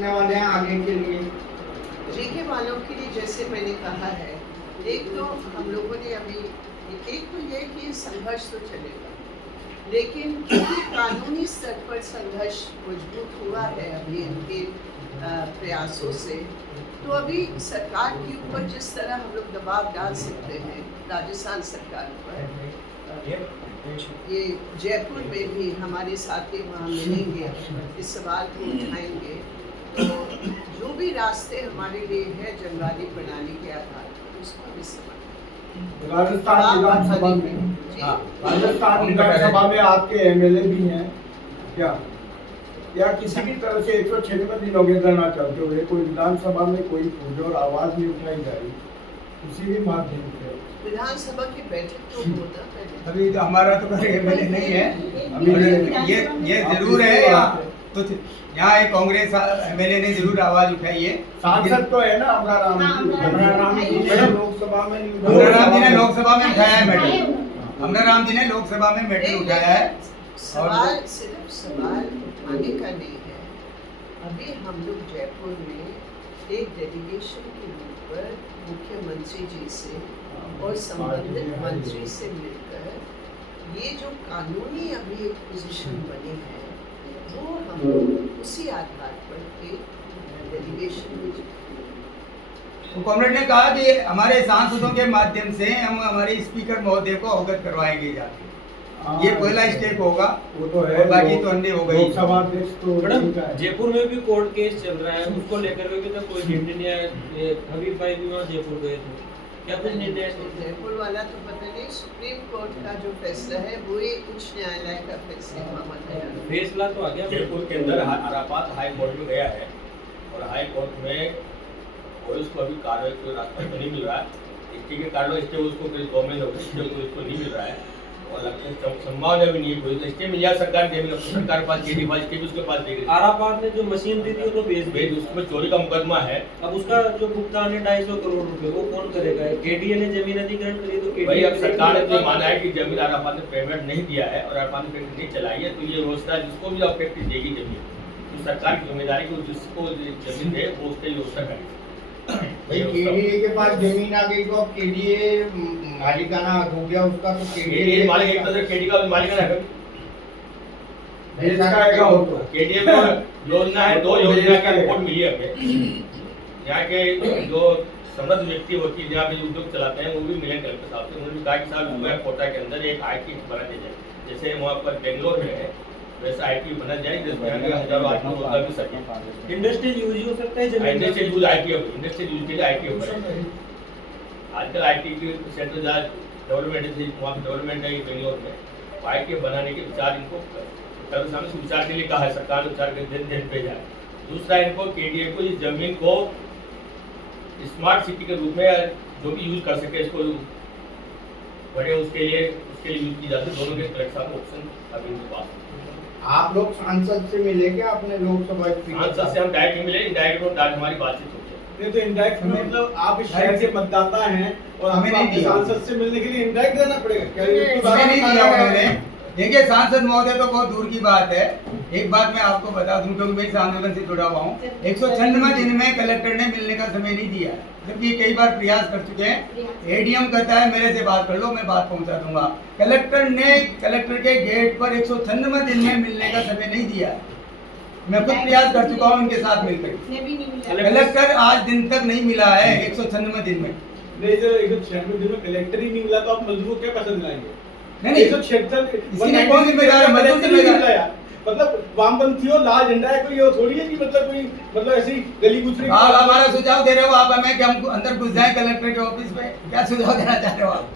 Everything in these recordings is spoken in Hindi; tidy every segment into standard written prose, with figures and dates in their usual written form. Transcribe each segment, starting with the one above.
करने वाले हैं आगे के लिए? जेके वालों के लिए जैसे मैंने कहा है, एक तो हम लोगों ने अभी एक तो ये कि संघर्ष तो चलेगा, लेकिन क्योंकि कानूनी स्तर पर संघर्ष मजबूत हुआ है अभी इनके प्रयासों से, तो अभी सरकार के ऊपर जिस तरह हम लोग दबाव डाल सकते हैं राजस्थान सरकार पर, ये जयपुर में भी हमारे साथी वहाँ मिलेंगे, इस सवाल को उठाएंगे, तो जो भी रास्ते हमारे लिए है जंगलारी प्रणाली के आधार पर उसको भी समझ। राजस्थान विधानसभा में, राजस्थान विधानसभा में आपके एमएलए भी हैं क्या? या किसी भी तरह से 196 दिन हो गए धरना चलते हुए, कोई विधानसभा में कोई पुरजोर आवाज नहीं उठाई जा रही किसी भी माध्यम से? विधानसभा की बैठक तो होना पहले। अभी तो हमारा तो कोई एमएलए नहीं है, अभी ये जरूर है यहाँ एक कांग्रेस एमएलए ने जरूर आवाज उठाई है। सांसद तो है ना अमराराम जी ने लोकसभा में अमराराम जी ने लोकसभा में उठाया है मैटर, अमराराम जी ने लोकसभा में मैटर उठाया है। सवाल सिर्फ सवाल उठाने का नहीं है। अभी हम लोग जयपुर में एक डेलीगेशन के रूप पर मुख्यमंत्री जी से और संबंधित मंत्री से मिलकर ये जो कानूनी अभी एक पोजीशन बनी है वो हम लोग उसी आधार पर एक डेलीगेशन में तो कॉमरेड ने कहा कि हमारे सांसदों के माध्यम से हम हमारे स्पीकर महोदय को अवगत करवाएंगे जाके, ये पहला स्टेप होगा। वो तो है, बाकी तो अन्य हो गई। लोकसभा अध्यक्ष तो जयपुर में भी कोर्ट केस चल रहा है, उसको लेकर के भी तो कोई निर्णय नहीं आया। हबीब भाई भी वहाँ जयपुर गए थे, क्या कुछ निर्णय है? जयपुर वाला तो पता नहीं, सुप्रीम कोर्ट का जो फैसला है वो ही उच्च न्यायालय का फैसला तो आ गया। जयपुर के अंदर अराफात हाई कोर्ट में गया है और हाई कोर्ट में पुलिस को अभी कार्रवाई कोई रास्ता तो नहीं मिल रहा है। इसके के कार्रवाई इसके उसको 2 महीने हो गए, इसको नहीं मिल रहा है और लगता है संभावना भी नहीं है इसके मिल जाए। सरकार के पास जेडी पास के भी उसके पास देगी। आरापार ने जो मशीन दी थी वो तो भेज उसमें चोरी का मुकदमा है। अब उसका जो भुगतान है 250 करोड़ रुपए वो कौन करेगा? केडीए ने जमीन अधिग्रहण करी तो भाई अब सरकार ने जो माना है कि जमीन आराफात ने पेमेंट नहीं दिया है और आराफात ने पेमेंट नहीं चलाई है, तो ये व्यवस्था जिसको भी फैक्ट्री देगी जमीन, तो सरकार की जिम्मेदारी को जिसको जमीन दे वो उसके व्यवस्था करेगी। भाई केडीए के पास जमीन आ गई तो अब केडीए मालिकाना हो गया उसका, तो केडीए मालिक एक तरह केडी का मालिकाना है। देश का आएगा हो तो केडीए को योजना है, 2 योजना की रिपोर्ट मिली है हमें। यहाँ के जो समृद्ध व्यक्ति वकील यहाँ पे उद्योग चलाते हैं वो भी मिले कलेक्टर साहब से, उन्होंने कहा कि साहब मैं कोटा के अंदर एक आईटी बना दिया जाए, जैसे वहाँ पर बेंगलोर में है वैसा आईटी बना जाए जिसमें हजारों आदमी रोजगार भी सके। इंडस्ट्रियल यूज हो सकता है जमीन, industrial use IT industrial use के लिए आईटी हो। आजकल आईटी की सेंट्रल डेवलपमेंट वहाँ पर डेवलपमेंट है बेंगलोर में, आईटी बनाने के विचार इनको सामने विचार के लिए कहा है सरकार ने, विचार के भेजा है। दूसरा इनको केडीए को इस जमीन को स्मार्ट सिटी के रूप में जो भी यूज कर सके इसको बड़े उसके लिए यूज की जाती है। दोनों के कलेक्टर ऑप्शन अभी इनके पास। आप लोग सांसद से मिले क्या अपने लोकसभा सांसद से हम डायरेक्ट नहीं मिले, इनडायरेक्ट और डायरेक्ट हमारी बातचीत होती है। नहीं तो इनडायरेक्ट मतलब आप इस शहर के मतदाता हैं और हमें नहीं सांसद से मिलने के लिए इनडायरेक्ट देना पड़ेगा क्या? नहीं दिया उन्होंने। देखिए सांसद महोदय तो बहुत दूर की बात है। एक बात मैं आपको बता दूं क्योंकि मैं इस आंदोलन से जुड़ा हुआ हूँ, 196 दिन में कलेक्टर ने मिलने का समय नहीं दिया, जबकि कई बार प्रयास कर चुके हैं। एडीएम कहता है मेरे से बात कर लो, मैं बात पहुंचा दूंगा। कलेक्टर के गेट पर 196 दिन में मिलने का समय नहीं दिया। मैं खुद प्रयास कर चुका हूँ उनके साथ मिलकर, कलेक्टर आज दिन तक नहीं मिला है 196 दिन में। नहीं तो 196 दिन में कलेक्टर ही नहीं मिला तो आप मजदूर क्या पैसा दिलाएंगे? नहीं 176 कौन जिम्मेदार है? मजदूर जिम्मेदार है। मतलब वामपंथियों लाल झंडा है कोई, ये थोड़ी है कि मतलब कोई मतलब ऐसी गली गुजरी। आप हमारा सुझाव दे रहे हो आप हमें कि हम अंदर घुस जाएं कलेक्टर के ऑफिस में, क्या सुझाव देना चाह रहे हो आप?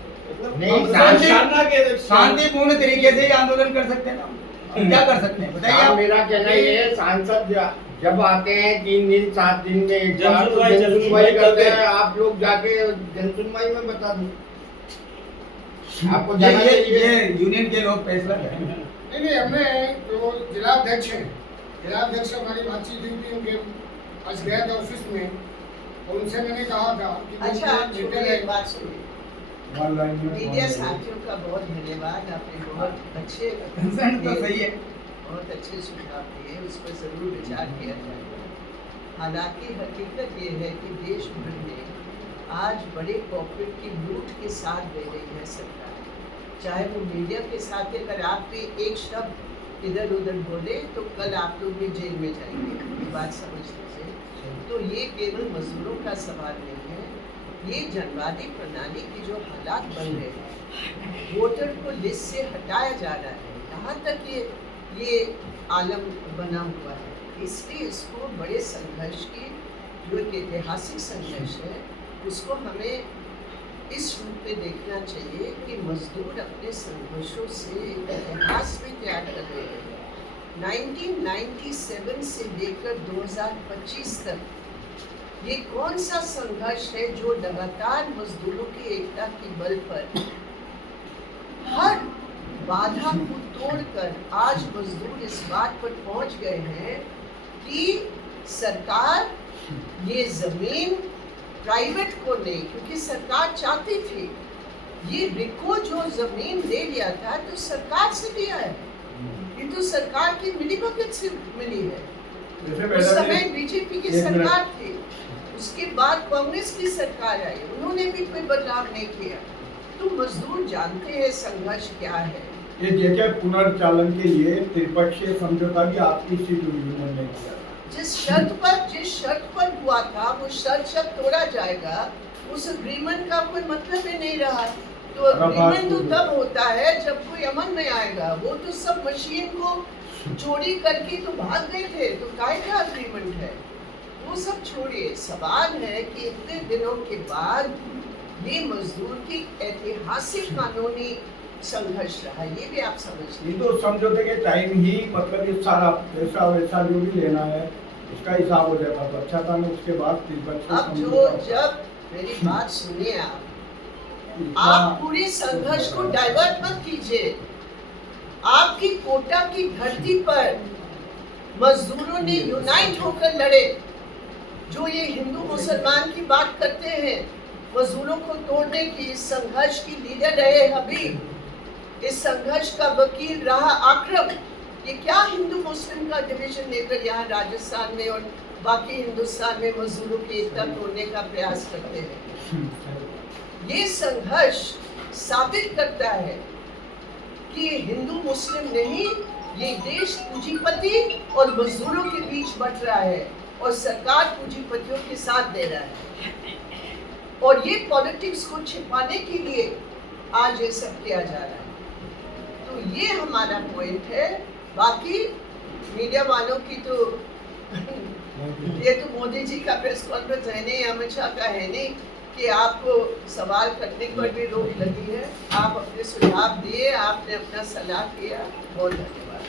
शांतिपूर्ण तरीके से ही आंदोलन कर सकते हैं ना, हम क्या कर सकते हैं बताइए आप? मेरा कहना ये है सांसद जब आते हैं 3 दिन 7 दिन में एक बार जनसुनवाई करते हैं, आप लोग जाके जनसुनवाई में बता दो आपको ये यूनियन के लोग फैसला करेंगे। नहीं हमने जो जिलाध्यक्ष हैं, जिलाध्यक्ष से हमारी बातचीत हुई थी, उनके आज गए थे ऑफिस में और उनसे मैंने कहा था कि अच्छा एक बात सुनिए, मीडिया साथियों का बहुत धन्यवाद, आपने बहुत अच्छे कंसर्न तो सही है, बहुत अच्छे सुझाव दिए, उस पर जरूर विचार किया जाएगा। हालांकि हकीकत ये है कि देश भर में आज बड़े कॉर्पोरेट की लूट के साथ दे रही है सरकार, चाहे वो मीडिया के साथ। अगर आप भी एक शब्द इधर उधर बोले तो कल आप लोग भी जेल में जाएंगे, ये बात समझ लीजिए। तो ये केवल मजदूरों का सवाल नहीं है, ये जनवादी प्रणाली की जो हालात बन रहे हैं, वोटर को लिस्ट से हटाया जा रहा है, यहाँ तक ये आलम बना हुआ है। इसलिए इसको बड़े संघर्ष की जो एक ऐतिहासिक संघर्ष है, उसको हमें इस रूप में देखना चाहिए कि मजदूर अपने संघर्षों से इतिहास में तैयार कर रहे हैं। 1997 से लेकर 2025 तक ये कौन सा संघर्ष है जो लगातार मजदूरों की एकता के बल पर हर बाधा को तोड़कर आज मजदूर इस बात पर पहुंच गए हैं कि सरकार ये जमीन प्राइवेट को नहीं, क्योंकि सरकार चाहती थी ये रिको जो जमीन ले लिया था तो सरकार से लिया है, ये तो सरकार की मिलीभगत से मिली है। उस समय बीजेपी की सरकार थी, उसके बाद कांग्रेस की सरकार आई, उन्होंने भी कोई बदलाव नहीं किया। तो मजदूर जानते हैं संघर्ष क्या है। ये जेके पुनर्चालन के लिए त्रिपक्षीय समझौता भी आपकी सीट यूनियन ने किया, जिस शर्त पर हुआ था वो शर्त जब तोड़ा जाएगा, उस अग्रीमेंट का कोई मतलब ही नहीं रहा। तो अग्रीमेंट तो तब होता है जब कोई अमन में आएगा। वो तो सब मशीन को चोरी करके तो भाग गए थे, तो काय का अग्रीमेंट है, वो सब छोड़िए। सवाल है कि इतने दिनों के बाद ये मजदूर की ऐतिहासिक कानूनी संघर्ष रहा, ये भी आप समझिए। ये तो समझौते के टाइम ही मतलब ये सारा पैसा वैसा जो भी लेना है उसका हिसाब हो जाता तो अच्छा था ना। उसके बाद अब जब मेरी बात सुनिए, आप पूरी संघर्ष को डाइवर्ट मत कीजिए। आपकी कोटा की धरती पर मजदूरों ने यूनाइट होकर लड़े। जो ये हिंदू मुसलमान की बात करते हैं, मजदूरों को तोड़ने की इस संघर्ष की लीडर रहे हबीब, इस संघर्ष का वकील रहा आक्रम। ये क्या हिंदू मुस्लिम का डिवीजन लेकर यहाँ राजस्थान में और बाकी हिंदुस्तान में मजदूरों की एकता तोड़ने का प्रयास करते हैं। ये संघर्ष साबित करता है कि हिंदू मुस्लिम नहीं, ये देश पूंजीपति और मजदूरों के बीच बट रहा है और सरकार पूंजीपतियों के साथ दे रहा है। और ये पॉलिटिक्स को छिपाने के लिए आज ये सब किया जा रहा है। तो ये हमारा पॉइंट है। बाकी मीडिया वालों की तो ये तो मोदी जी का प्रेस कॉन्फ्रेंस है नहीं, अमित शाह का है नहीं कि आपको सवाल करने पर भी रोक लगी है। आप अपने सुझाव दिए, आपने अपना सलाह किया, बहुत धन्यवाद।